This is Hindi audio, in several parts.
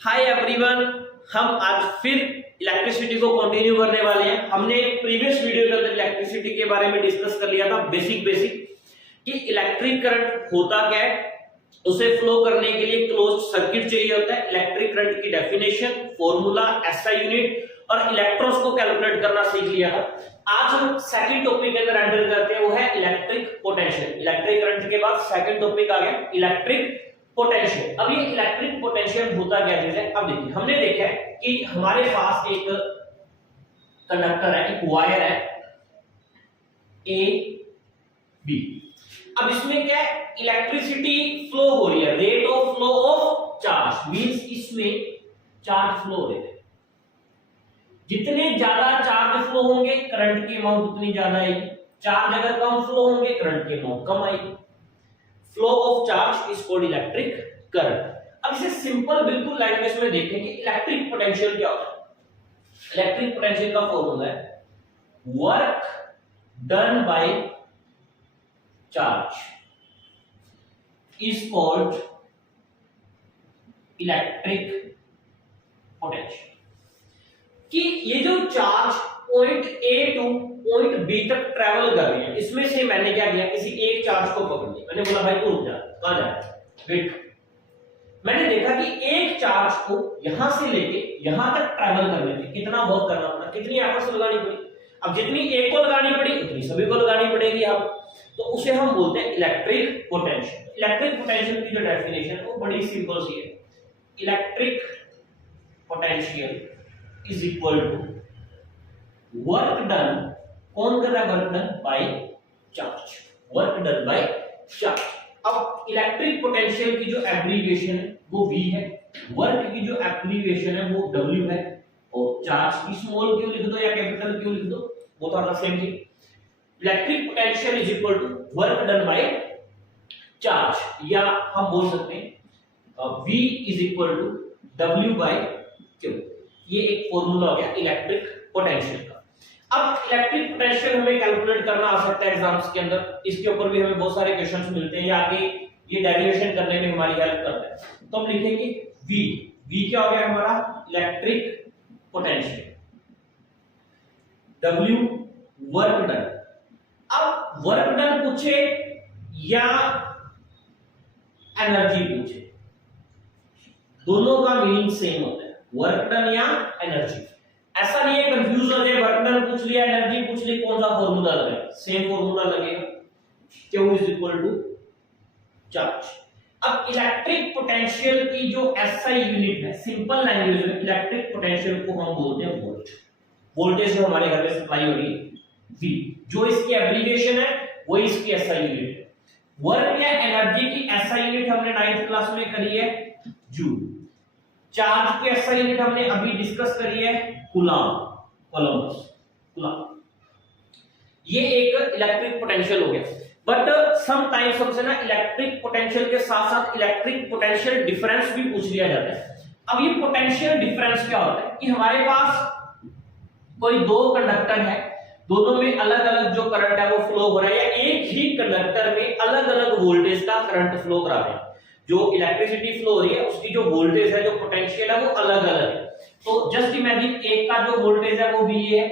हाय एवरीवन, हम आज फिर इलेक्ट्रिसिटी को कंटिन्यू करने वाले हैं। हमने प्रीवियस वीडियो के अंदर इलेक्ट्रिसिटी के बारे में डिस्कस कर लिया था बेसिक कि इलेक्ट्रिक करंट होता क्या है, उसे फ्लो करने के लिए क्लोज्ड सर्किट चाहिए होता है। इलेक्ट्रिक करंट की डेफिनेशन, फॉर्मूला, एसआई यूनिट और इलेक्ट्रॉन्स को कैलकुलेट करना सीख लिया था। आज हम सेकंड टॉपिक के अंदर एंटर करते हैं, वो है इलेक्ट्रिक पोटेंशियल। इलेक्ट्रिक करंट के बाद सेकंड टॉपिक आ गया इलेक्ट्रिक पोटेंशियल। अब ये इलेक्ट्रिक पोटेंशियल होता क्या चीज है, अब देखिए हमने देखा है कि हमारे पास एक कंडक्टर है, एक वायर है ए बी। अब इसमें क्या है, इलेक्ट्रिसिटी फ्लो हो रही है, rate of flow of charge means इसमें चार्ज फ्लो हो रहे हैं। जितने ज्यादा चार्ज फ्लो होंगे करंट की अमाउंट उतनी ज्यादा आएगी, चार्ज अगर कम फ्लो होंगे करंट की अमाउंट कम आएगी। Flow of charge is called electric current. अब इसे सिंपल बिल्कुल लैंग्वेज में देखें कि इलेक्ट्रिक पोटेंशियल क्या होता है। इलेक्ट्रिक पोटेंशियल का फॉर्मूला है work done by charge is called electric potential. कि ये जो charge point A to point B तक ट्रेवल कर रहे हैं, इसमें से मैंने क्या किया, किसी एक चार्ज को पकड़ लिया। मैंने बोला भाई तू रुक जा, कहां जा रहा है, वेट। मैंने देखा कि एक चार्ज को यहां से लेके यहां तक ट्रेवल करने में कितना वर्क करना पड़ा, कितनी एफर्ट्स लगानी पड़ी। अब जितनी एक को लगानी पड़ी उतनी सभी को लगानी पड़ेगी। अब तो उसे हम बोलते हैं इलेक्ट्रिक पोटेंशियल। इलेक्ट्रिक पोटेंशियल की जो डेफिनेशन है वो बड़ी सिंपल सी है। Electric potential is equal to work done, कौन कर रहा है work done, by charge, work done by charge. अब इलेक्ट्रिक पोटेंशियल की जो एब्रीविएशन है वो V है, वर्क की जो एब्रीविएशन है वो W है, और चार्ज की स्मॉल क्यों लिख दो या कैपिटल क्यों लिख दो, वो तो सेम थी। Electric potential is equal to work done by charge, या हम बोल सकते हैं V is equal to W by Q। ये एक फॉर्मूला हो गया इलेक्ट्रिक पोटेंशियल का। अब इलेक्ट्रिक पोटेंशियल हमें कैलकुलेट करना आ सकता है एग्जाम्स के अंदर, इसके ऊपर भी हमें बहुत सारे क्वेश्चंस मिलते हैं, या आगे ये डेरिवेशन करने में हमारी हेल्प करता है। तो हम लिखेंगे V क्या हो गया हमारा, electric potential, W work done. अब वर्क डन पूछे या एनर्जी पूछे, दोनों का मीनिंग सेम होता है, वर्क डन या एनर्जी। ऐसा नहीं है कंफ्यूज हो जाए, वर्क डन पूछ लिया एनर्जी पूछ ली, कौन सा फॉर्मूला लगेगा, सेम फॉर्मूला लगेगा, Q is equal to charge. अब इलेक्ट्रिक पोटेंशियल की जो एसआई यूनिट है, सिंपल लैंग्वेज में इलेक्ट्रिक पोटेंशियल को हम बोलते हैं वोल्ट। वोल्टेज जो हमारे घर में सप्लाई हो रही है V, जो इसकी एब्रीविएशन है वो इसकी एसआई यूनिट है। वर्क या एनर्जी की एसआई यूनिट हमने 9th क्लास में करी है जूल। चार्ज की एसआई यूनिट हमने अभी डिस्कस करी है कूलम, कूलम। ये एक इलेक्ट्रिक पोटेंशियल हो गया। बट सम टाइम्स हमसे ना इलेक्ट्रिक पोटेंशियल के साथ साथ इलेक्ट्रिक पोटेंशियल डिफरेंस भी पूछ लिया जाता है। अब ये पोटेंशियल डिफरेंस क्या होता है कि हमारे पास कोई दो कंडक्टर है, दोनों में अलग अलग जो करंट है वो फ्लो हो रहा है, या एक ही कंडक्टर में अलग अलग वोल्टेज का करंट फ्लो करा रहे हैं। जो इलेक्ट्रिसिटी फ्लो हो रही है उसकी जो वोल्टेज है, जो पोटेंशियल है वो अलग अलग है। तो जस्ट इमेजिन एक का जो वोल्टेज है वो V है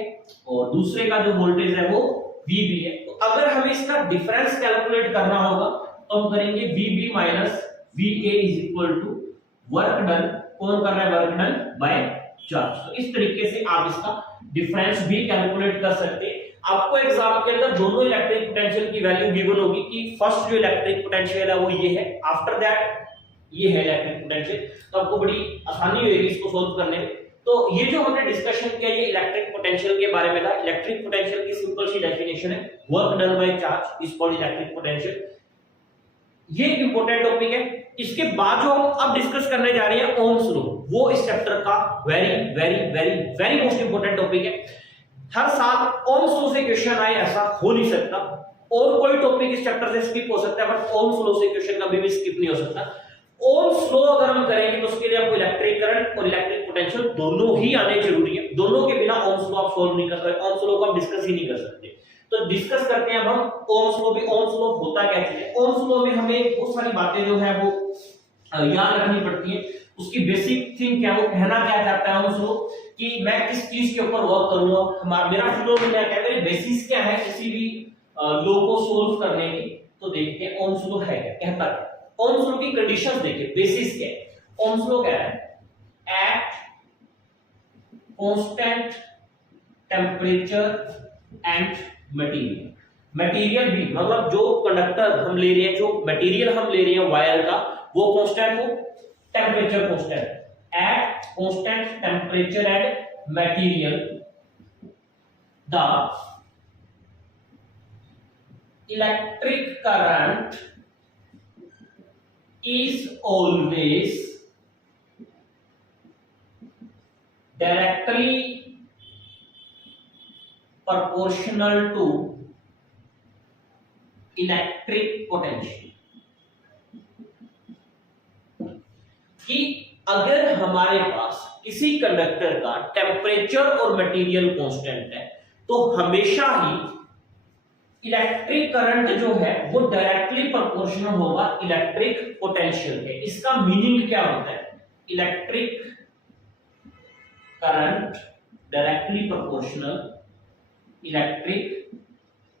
और दूसरे का जो वोल्टेज है वो VB है। तो अगर हमें इसका डिफरेंस कैलकुलेट करना होगा तो हम करेंगे VB minus VA is equal to work done, कौन कर रहा है, वर्क डन बाय चार्ज। तो इस तरीके से आप इसका डिफरेंस भी कैलकुलेट कर सकते हैं। आपको एग्जाम के अंदर दोनों इलेक्ट्रिक पोटेंशियल की वैल्यू गिवन होगी कि फर्स्ट जो इलेक्ट्रिक पोटेंशियल है वो ये है, आफ्टर दैट ये है इलेक्ट्रिक पोटेंशियल। तो आपको बड़ी आसानी होगी इसको सोल्व करने में। तो ये जो हमने डिस्कशन किया ये इलेक्ट्रिक पोटेंशियल के बारे में था। इलेक्ट्रिक पोटेंशियल की सिंपल सी डेफिनेशन है work done by charge is called electric potential. ये एक इंपॉर्टेंट टॉपिक है। इसके बाद जो हम अब डिस्कस करने जा रहे हैं ओम्स लॉ, वो इस चैप्टर का very very very very most important topic है। हर साल ओम्स लॉ से क्वेश्चन आए ऐसा हो नहीं सकता, और कोई टॉपिक इस चैप्टर से स्किप हो सकता है बट ओम्स लॉ से क्वेश्चन कभी भी स्किप नहीं हो सकता। ओम्स लॉ अगर हम करेंगे तो उसके लिए आपको इलेक्ट्रिक करंट और इलेक्ट्रिक पोटेंशियल दोनों ही आने जरूरी है। दोनों के बिना ओम्स लॉ आप सॉल्व नहीं कर सकते, ओम्स लॉ को आप डिस्कस ही नहीं कर सकते। तो डिस्कस करते हैं अब हम ओम्स लॉ भी। ओम्स लॉ होता क्या चीज है, ओम्स लॉ में हमें बहुत सारी बातें जो है वो याद रखनी पड़ती है। उसकी बेसिक थिंग क्या, वो कहना क्या चाहता है ओम्स लॉ कि मैं किस चीज के ऊपर वर्क करूंगा, हमारा मेरा फ्लो में क्या है, बेसिस क्या है किसी भी लॉ को सोल्व करने की। तो देखते हैं ओम्स लॉ है क्या, कहता है ओम्स लॉ की कंडीशंस देखिए, बेसिस क्या है। ओम्स लॉ क्या है, at constant temperature and material, material भी मतलब जो कंडक्टर हम ले रहे हैं, जो मटेरियल हम ले रहे हैं वायर का, वो कांस्टेंट हो, temperature constant, at constant temperature and material the electric current is always directly proportional to electric potential। कि अगर हमारे पास किसी कंडक्टर का टेम्परेचर और मटेरियल कांस्टेंट है तो हमेशा ही इलेक्ट्रिक करंट जो है वो डायरेक्टली प्रोपोर्शनल होगा इलेक्ट्रिक पोटेंशियल के। इसका मीनिंग क्या होता है, electric current directly proportional electric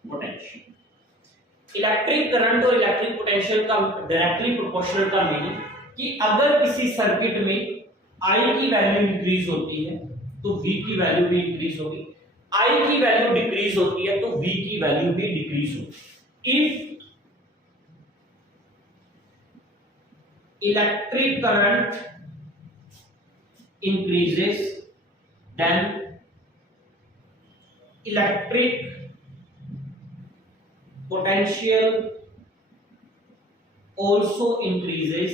potential. Electric current और इलेक्ट्रिक पोटेंशियल का डायरेक्टली प्रोपोर्शनल का मीनिंग कि अगर किसी सर्किट में I की वैल्यू इंक्रीज होती है तो V की वैल्यू भी इंक्रीज होगी, I की वैल्यू डिक्रीज होती है तो V की वैल्यू भी डिक्रीज होगी। If electric current increases then electric potential also increases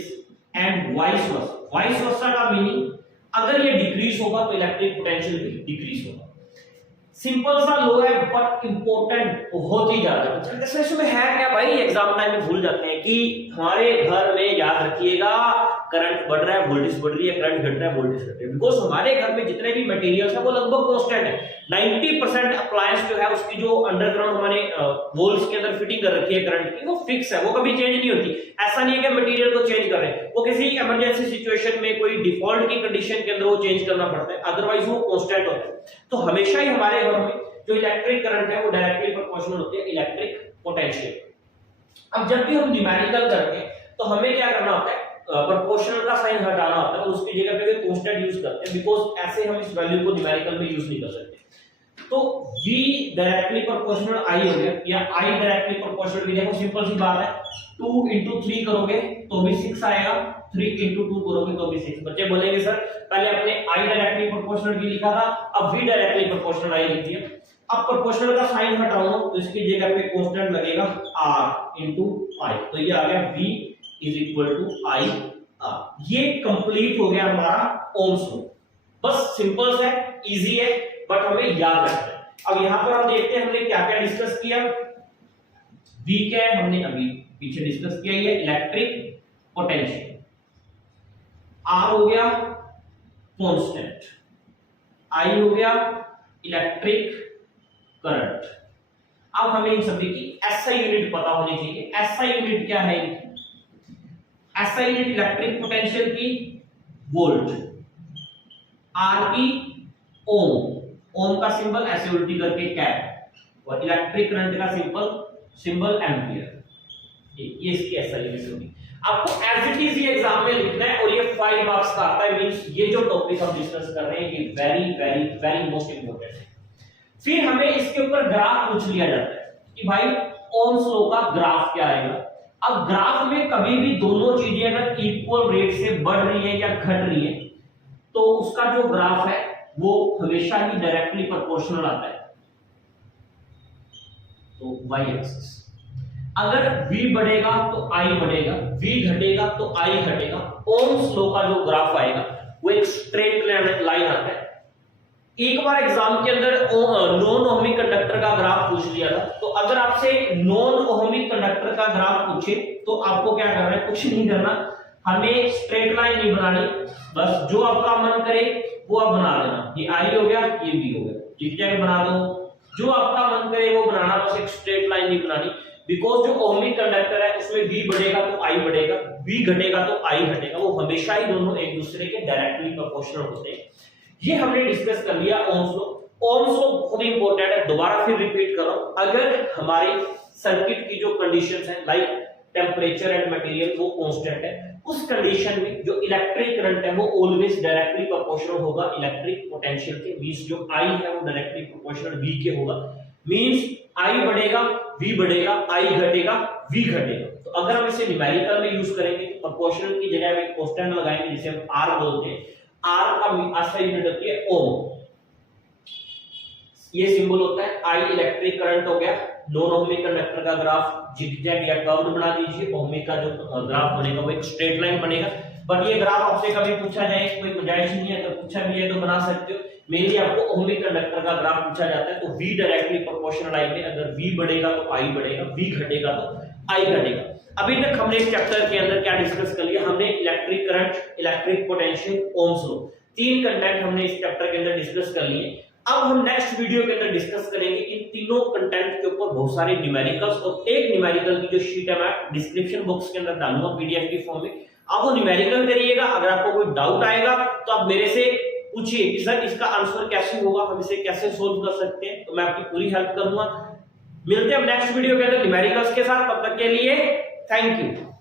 and vice versa। vice versa का मीनिंग अगर ये डिक्रीज होगा तो इलेक्ट्रिक पोटेंशियल भी डिक्रीज होगा। सिंपल सा लो है बट इंपॉर्टेंट बहुत ही ज्यादा। अच्छा इसमें है क्या भाई, एग्जाम टाइम में भूल जाते हैं कि हमारे घर में याद रखिएगा करंट बढ़ रहा है वोल्टेज बढ़ रही है, करंट घट रहा है वोल्टेज घट रही है, बिकॉज हमारे घर में जितने भी मटेरियल्स है वो लगभग कांस्टेंट है। 90% अप्लायंस जो है उसकी जो अंडरग्राउंड हमारे वॉल्स के अंदर फिटिंग कर रखी है करंट की, वो फिक्स है, वो कभी चेंज नहीं होती। ऐसा नहीं है कि मटेरियल को चेंज कर रहे हैं, वो किसी इमरजेंसी सिचुएशन में कोई डिफॉल्ट की कंडीशन के अंदर वो चेंज करना पड़ता है, अदरवाइज वो कांस्टेंट होता है। तो हमेशा ही हमारे घर में जो इलेक्ट्रिक करंट है वो डायरेक्टली प्रोपोर्शनल होती है इलेक्ट्रिक पोटेंशियल। अब जब भी हम न्यूमेरिकल करते हैं तो हमें क्या करना होता है, प्रोपोर्शनल का साइन हटाना होता है और उसकी जगह पे कांस्टेंट यूज करते हैं, बिकॉज ऐसे हम इस वैल्यू को न्यूमेरिकल में यूज नहीं कर सकते। तो V डायरेक्टली प्रोपोर्शनल I हो गया या I डायरेक्टली प्रोपोर्शनल V, देखो सिंपल सी बात है, 2 into 3 करोगे तो भी 6 आएगा, 3 into 2 करोगे तो भी 6। बच्चे बोलेंगे सर पहले अपने I डायरेक्टली प्रोपोर्शनल V लिखा था, अब V डायरेक्टली प्रोपोर्शनल I लिख दिया। अब प्रोपोर्शनल का साइन हटाओ तो इसकी जगह पे कांस्टेंट लगेगा R into I, तो ये आ गया V is equal to I R। ये कंप्लीट हो गया हमारा ओम्स लॉ। बस सिंपल है, इजी है, बट हमें याद रखना है। अब यहां पर हम देखते हैं हमने क्या क्या डिस्कस किया। V क्या है हमने अभी पीछे डिस्कस किया, ये इलेक्ट्रिक पोटेंशियल। R हो गया कांस्टेंट, I हो गया इलेक्ट्रिक करंट। अब हमें इन सभी की SI यूनिट पता होनी चाहिए। SI यूनिट क्या है इनकी, SI यूनिट इलेक्ट्रिक पोटेंशियल की वोल्ट, R की ओम, ओम का सिंबल ऐसे उल्टी करके कैप, और इलेक्ट्रिक करंट का सिंबल एम्पियर। ये इसकी SI यूनिट होगी। आपको एज इट इज ये एग्जाम में लिखना है और ये 5 मार्क्स का आता है। मींस ये जो टॉपिक हम डिस्कस कर रहे हैं ये very very very most important है। फिर हमें इसके ऊपर ग्राफ पूछ लिया जाता है कि भाई ओम्स लॉ का ग्राफ क्या आएगा। अब ग्राफ में कभी भी दोनों चीजें अगर इक्वल रेट से बढ़ रही है या घट रही है तो उसका जो ग्राफ है वो हमेशा ही डायरेक्टली प्रोपोर्शनल आता है, तो y एक्सिस। अगर v बढ़ेगा तो I बढ़ेगा, v घटेगा तो I घटेगा। ओम्स लॉ का जो ग्राफ आएगा वो एक स्ट्रेट लाइन आता है। एक बार एग्जाम के अंदर नॉन ओहमिक कंडक्टर का ग्राफ पूछ लिया था, तो अगर आपसे नॉन ओहमिक कंडक्टर का ग्राफ पूछे तो आपको क्या करना है, कुछ नहीं करना, हमें स्ट्रेट लाइन नहीं बनानी, बस जो आपका मन करे वो आप बना लेना। ये I हो गया, ये V हो गया, जिस जगह बना दो, जो आपका मन करे वो बनाना, बस एक स्ट्रेट लाइन नहीं बनानी। बिकॉज जो ओमिक कंडक्टर है उसमें V बढ़ेगा तो I बढ़ेगा, V घटेगा तो I घटेगा, वो हमेशा ही दोनों एक दूसरे के डायरेक्टली प्रोपोर्शनल होते हैं। ये हमने डिस्कस कर लिया ओम्स लॉ। ओम्स लॉ बहुत इंपॉर्टेंट है, दोबारा फिर रिपीट कर रहा हूं। अगर हमारी सर्किट की जो कंडीशंस हैं लाइक टेम्परेचर एंड मटेरियल वो कांस्टेंट है, उस कंडीशन में जो इलेक्ट्रिक करंट है वो ऑलवेज डायरेक्टली प्रोपोर्शनल होगा इलेक्ट्रिक पोटेंशियल के, मींस जो I है वो डायरेक्टली प्रोपोर्शनल V के होगा। मींस I बढ़ेगा V बढ़ेगा, I घटेगा V घटेगा। तो अगर हम इसे न्यूमेरिकल में यूज करेंगे तो प्रोपोर्शनल की जगह में कांस्टेंट लगाएंगे जिसे हम R बोलते हैं। R का आशा यूनिट होती है ओम। ये सिंबल होता है I इलेक्ट्रिक करंट हो गया। नॉन ओमिक कंडक्टर का ग्राफ जिगजैग या कर्व्ड बना दीजिए, ओमिक का जो ग्राफ बनेगा वो एक स्ट्रेट लाइन बनेगा। बट ये ग्राफ आपसे कभी पूछा जाए कोई गुंजाइश नहीं है, अगर पूछा भी है तो बना सकते हो। मेनली आपको ओमिक कंडक्टर का ग्राफ पूछा जाता है तो V डायरेक्टली प्रोपोर्शनल I में, अगर V बढ़ेगा तो I बढ़ेगा, V घटेगा तो I घटेगा। अभी तक हमने इस चैप्टर के अंदर क्या डिस्कस कर लिया, हमने electric current, electric potential, Ohm's law, तीन कंटेंट हमने इस चैप्टर के अंदर डिस्कस कर लिए। अब हम नेक्स्ट वीडियो के अंदर डिस्कस करेंगे इन तीनों कंटेंट के ऊपर बहुत सारे न्यूमेरिकल्स, और एक न्यूमेरिकल की जो शीट है मैं डिस्क्रिप्शन बॉक्स के अंदर डालूंगा PDF की फॉर्म में, आप वो न्यूमेरिकल करिएगा। अगर आपको कोई डाउट आएगा तो आप मेरे से पूछिए कि सर इसका आंसर कैसे होगा, हम इसे कैसे सोल्व कर सकते हैं, तो मैं आपकी पूरी हेल्प करूंगा। मिलते हैं नेक्स्ट वीडियो के अंदर न्यूमेरिकल्स के साथ, तब तक के लिए थैंक यू।